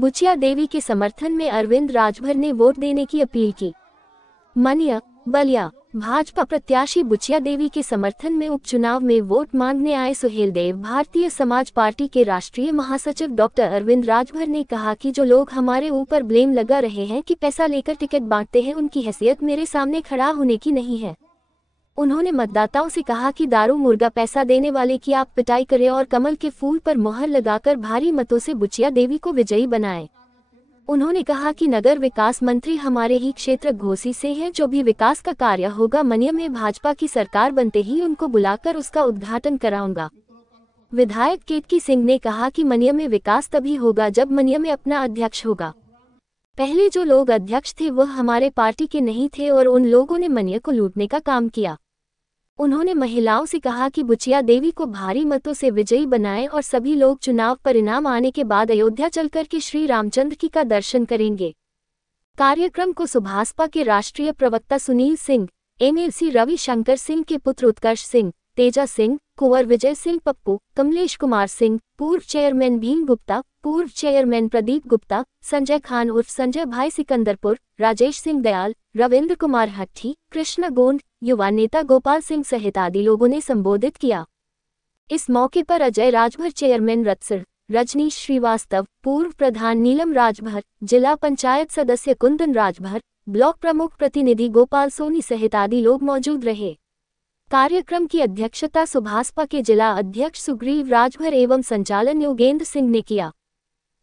बुचिया देवी के समर्थन में अरविंद राजभर ने वोट देने की अपील की। मनिया, बलिया, भाजपा प्रत्याशी बुचिया देवी के समर्थन में उपचुनाव में वोट मांगने आए सुहेल देव भारतीय समाज पार्टी के राष्ट्रीय महासचिव डॉक्टर अरविंद राजभर ने कहा कि जो लोग हमारे ऊपर ब्लेम लगा रहे हैं कि पैसा लेकर टिकट बांटते हैं, उनकी हैसियत मेरे सामने खड़ा होने की नहीं है। उन्होंने मतदाताओं से कहा कि दारू मुर्गा पैसा देने वाले की आप पिटाई करें और कमल के फूल पर मोहर लगाकर भारी मतों से बुचिया देवी को विजयी बनाएं। उन्होंने कहा कि नगर विकास मंत्री हमारे ही क्षेत्र घोसी से हैं। जो भी विकास का कार्य होगा मनिया में भाजपा की सरकार बनते ही उनको बुलाकर उसका उद्घाटन कराऊंगा। विधायक केतकी सिंह ने कहा कि मनिया में विकास तभी होगा जब मनिया में अपना अध्यक्ष होगा। पहले जो लोग अध्यक्ष थे वह हमारे पार्टी के नहीं थे और उन लोगों ने मनिया को लूटने का काम किया। उन्होंने महिलाओं से कहा कि बुचिया देवी को भारी मतों से विजयी बनाएं और सभी लोग चुनाव परिणाम आने के बाद अयोध्या चलकर के श्री रामचंद्र जी का दर्शन करेंगे। कार्यक्रम को सुभाषपा के राष्ट्रीय प्रवक्ता सुनील सिंह, एमएलसी रवि शंकर सिंह के पुत्र उत्कर्ष सिंह, तेजा सिंह, कुंवर विजय सिंह पप्पू, कमलेश कुमार सिंह, पूर्व चेयरमैन भीम गुप्ता, पूर्व चेयरमैन प्रदीप गुप्ता, संजय खान उर्फ संजय भाई सिकंदरपुर, राजेश सिंह दयाल, रविंद्र कुमार हट्टी, कृष्ण गोंड, युवा नेता गोपाल सिंह सहित आदि लोगों ने संबोधित किया। इस मौके पर अजय राजभर, चेयरमैन रत्सर, रजनीश श्रीवास्तव, पूर्व प्रधान नीलम राजभर, जिला पंचायत सदस्य कुंदन राजभर, ब्लॉक प्रमुख प्रतिनिधि गोपाल सोनी सहित आदि लोग मौजूद रहे। कार्यक्रम की अध्यक्षता सुभाषपा के जिला अध्यक्ष सुग्रीव राजभर एवं संचालन योगेंद्र सिंह ने किया।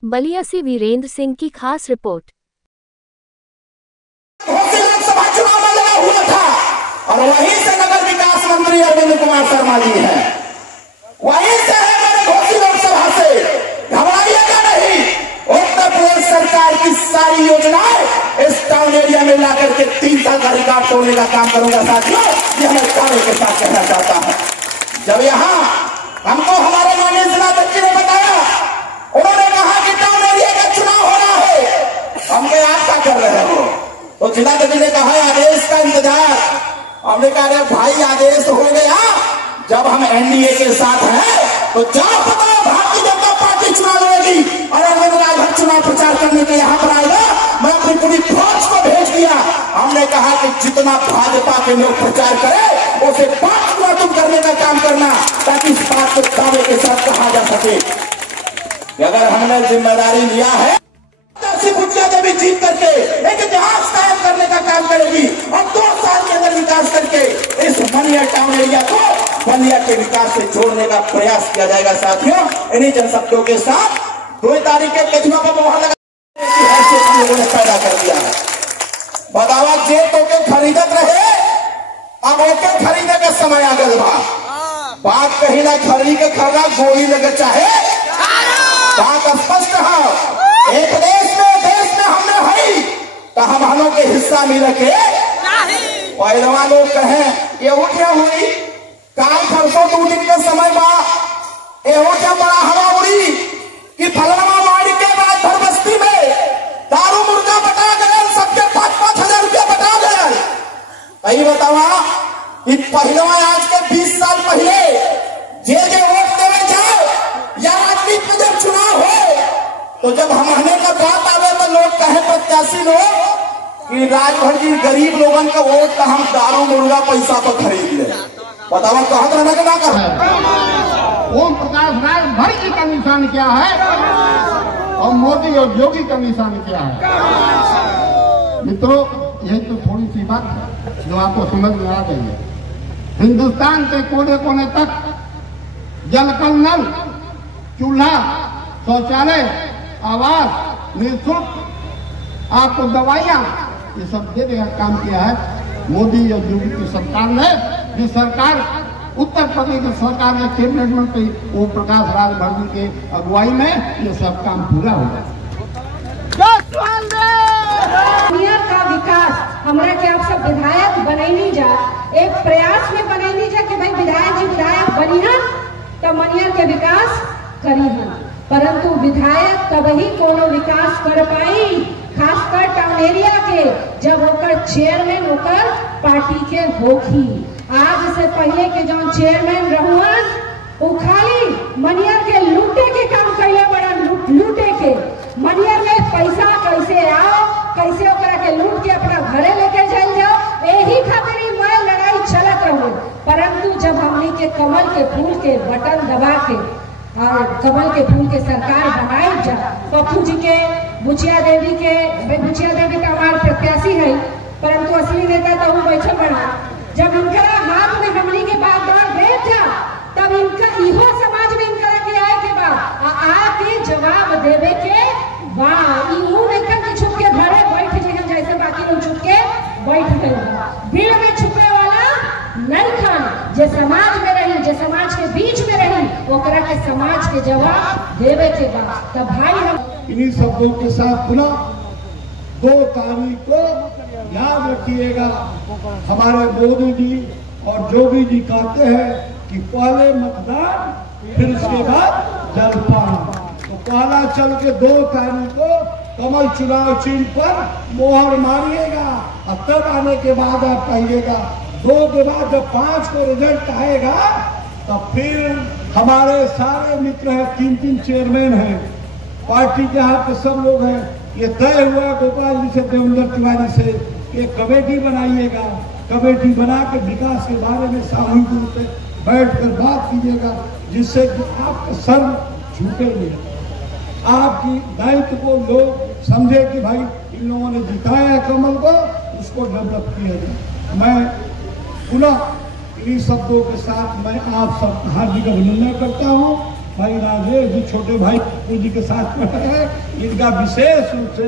बलिया से वीरेंद्र सिंह की खास रिपोर्ट। और वहीं से नगर विकास मंत्री अरविंद कुमार शर्मा जी हैं, वहीं से है मेरे घोसी लोकसभा से। घबराइएगा नहीं, उत्तर प्रदेश सरकार की सारी योजनाएं इस टाउन एरिया में लाकर के 3 साल का रिकॉर्ड तोड़ने का काम करूंगा। साथियों, यह मैं दावे के साथ कहना चाहता हूं। जब यहाँ हमको हमारे माननीय जिलाध्यक्ष ने बताया, उन्होंने कहा कि टाउन एरिया का चुनाव हो रहा है, हमने आप क्या कर रहे हो? तो जिलाध्यक्ष ने कहा आदेश का इंतजार। हमने कहा अरे भाई आदेश हो गया, जब हम एनडीए के साथ हैं तो जाओ पता भारतीय जनता पार्टी चुनाव लड़ेगी और अरविंद राजभर चुनाव प्रचार करने के यहाँ पर आएगा। मैं अपनी पूरी फौज को भेज दिया। हमने कहा कि जितना भाजपा के लोग प्रचार करें उसे 5 गुना तुम करने का काम करना, ताकि इस बात को दावे के साथ कहा जा सके कि अगर हमने जिम्मेदारी लिया है, बुचिया देवी जीत करके एक इतिहास कायम करने का काम करेगी और 2 साल के अंदर विकास करके इस मनिया टाउन एरिया को बलिया के विकास से जोड़ने का प्रयास किया जाएगा। साथियों, इन्हीं जनशब्दों के साथ 2 तारीख के केजुआ पर मोहर लगा लोगों ने पैदा कर दिया है। बदावा जे तो के खरीदत रहे, अब ओके खरीदने का समय आ गया बा। बात कहीं ना खरीद के खरना गोली लगे चाहे, बात स्पष्ट है। एक देश में हमने है तो हम के हिस्सा मिल के पहलवा लोग कहें ये क्या हुई काल परसों 2 दिन के समय में ये क्या बड़ा हवा उड़ी कि फलनवा माड़ी के बाद भर बस्ती में दारू मुर्गा बटा गया, सबके 5-5 हजार रुपया बटा गया। कहीं बतावा कि पहलवा आज के 20 साल पहले जे वोट देवे जाओ या राजनीति में जब चुनाव हो तो जब हमने का बात आवे तो लोग कहे प्रत्याशी लोग कि राजभर जी गरीब लोगन का वोट का हम दारू मुर्गा पैसा पर खरीद ले। बताओ कहत रहना के ना कहे। ओम प्रकाश राजभर जी का निशान क्या है और मोदी और योगी का निशान क्या है? मित्रों, यही तो थोड़ी सी बात है जो आपको समझ में आ गई है। हिंदुस्तान के कोने कोने तक जल कल नल, चूल्हा, शौचालय, आवास, निःशुल्क आपको दवाइयां, ये सब देने का काम किया है मोदी और योगी की सरकार ने। ये सरकार उत्तर प्रदेश की सरकार ने कैबिनेट मंत्री ओम प्रकाश राजभर जी के अगुवाई में ये सब काम पूरा हो गया। का विकास हमरा के आप सब विधायक बनैनी जा, एक प्रयास में बनैनी जा कि भाई विधायक जी विधायक बनी है तो मनियर के विकास करी है, परंतु विधायक तभी कोनो विकास कर पाई, खासकर टाउन एरिया के, जब ओकर चेयरमैन ओकर पार्टी के होखी। आज से पहले के जो चेयरमैन रहुअन वो खाली मनियर के लूटे के काम कैले बड़ा, लूटे के। मनियर में पैसा कैसे आओ, कैसे ओकरा के लूट के अपना घरे लेके चल जाओ, यही खातिर ही मैं लड़ाई चलत रहूं। परंतु जब हमने के कमल के फूल के बटन दबा के और कमल के फूल के सरकार बनाई जा, पप्पू जी के, बुचिया देवी के, बुचिया देवी का हमारा प्रत्याशी है, परंतु असली नेता तो वो बैठे बना। जब इनका हाथ में हमनी के बागडोर भेज जा, तब इनका इहो समाज में इनका के आए के बाद आके जवाब देवे के वाह इहो लेकर के छुप के घरे बैठ जगह जैसे बाकी लोग छुप के बैठ गए। दिल में छुपे वाला नहीं खान, जे समाज में रही, जे समाज के बीच में रही, ओकरा के समाज के जवाब देवे के बाद तब भाई हम इन्हीं शब्दों के साथ पुनः 2 तारीख को याद रखिएगा। हमारे मोदी जी और योगी जी कहते हैं कि पहले मतदान फिर उसके बाद जलपान। तो पहला चल के 2 तारीख को कमल चुनाव चिन्ह पर मोहर मारिएगा और तब आने के बाद आप कहिएगा। 2 के बाद जब 5 को रिजल्ट आएगा तब फिर हमारे सारे मित्र हैं, 3-3 चेयरमैन हैं पार्टी के, यहाँ पे सब लोग हैं। ये तय हुआ गोपाल जी से, देवेंद्र तिवारी से, एक कमेटी बनाइएगा। कमेटी बना के विकास के बारे में सामूहिक रूप से बैठकर बात कीजिएगा, जिससे कि आपका सर झुके नहीं, आपकी दायित्व को लोग समझे कि भाई इन लोगों ने जिताया कमल को, उसको डेवलप किया जाए। मैं पुनः इन्हीं शब्दों के साथ मैं आप सब हार्दिक अभिनंदन करता हूँ। भाई राजेश जी छोटे भाई जी के साथ में है, इनका विशेष रूप से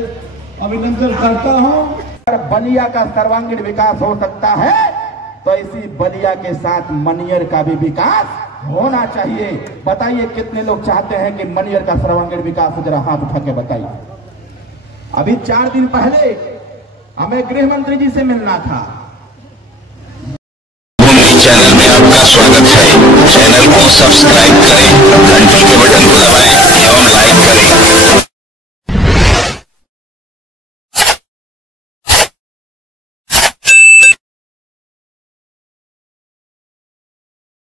अभिनंदन करता हूँ। बलिया का सर्वांगीण विकास हो सकता है तो इसी बलिया के साथ मनियर का भी विकास होना चाहिए। बताइए कितने लोग चाहते हैं कि मनियर का सर्वांगीण विकास हो? जरा हाथ उठा के बताइए। अभी 4 दिन पहले हमें गृह मंत्री जी से मिलना था। चैनल में आपका स्वागत है। चैनल को सब्सक्राइब करें,